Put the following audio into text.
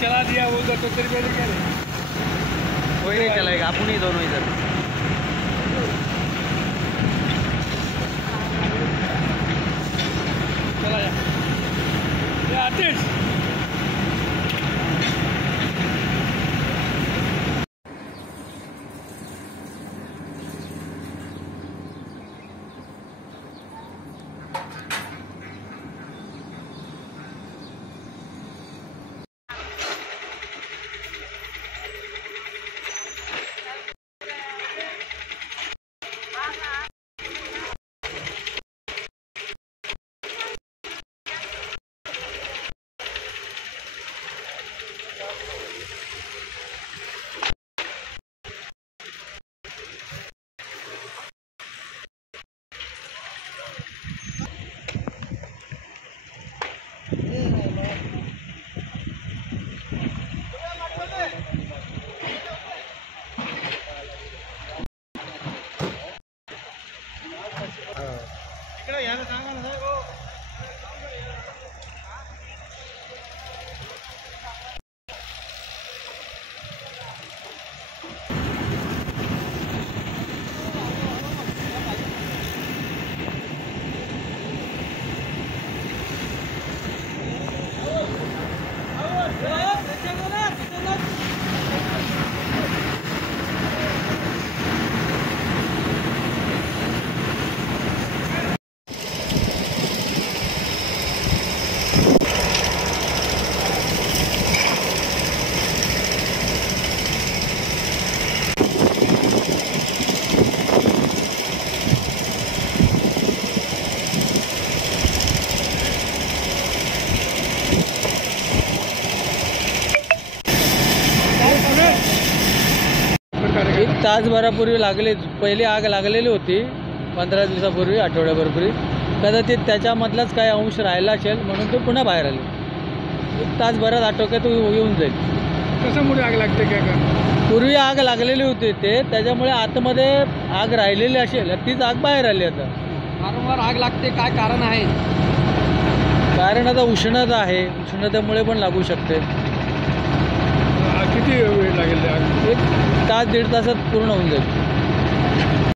चला दिया वो तो तेरे पहले क्या कोई नहीं चलाएगा, अपन ही दोनों इधर। चला जा आतिश। एक तासभरापूर्वी लागले, पहिली आग लागलेली होती 15 दिवसापूर्वी, आठवड्याभरापूर्वी. कदाचित त्याच्यामधलाच काही अंश राहिला असेल म्हणून तो पुन्हा बाहेर आले. एक तासभरात आटोक्यात येऊन जाईल. कशामुळे आग लागते काय का? पूर्वी आग लागलेली होती ते, त्याच्यामुळे आतमध्ये आग राहिलेली असेल, तीच आग बाहेर आली. आता वारंवार आग लागते, काय कारण आहे? कारण आता उष्णता आहे, उष्णतेमुळे पण लागू शकते. किती वेळ लागेल आग? एक तास 1.5 तासात पूर्ण होऊन जाईल.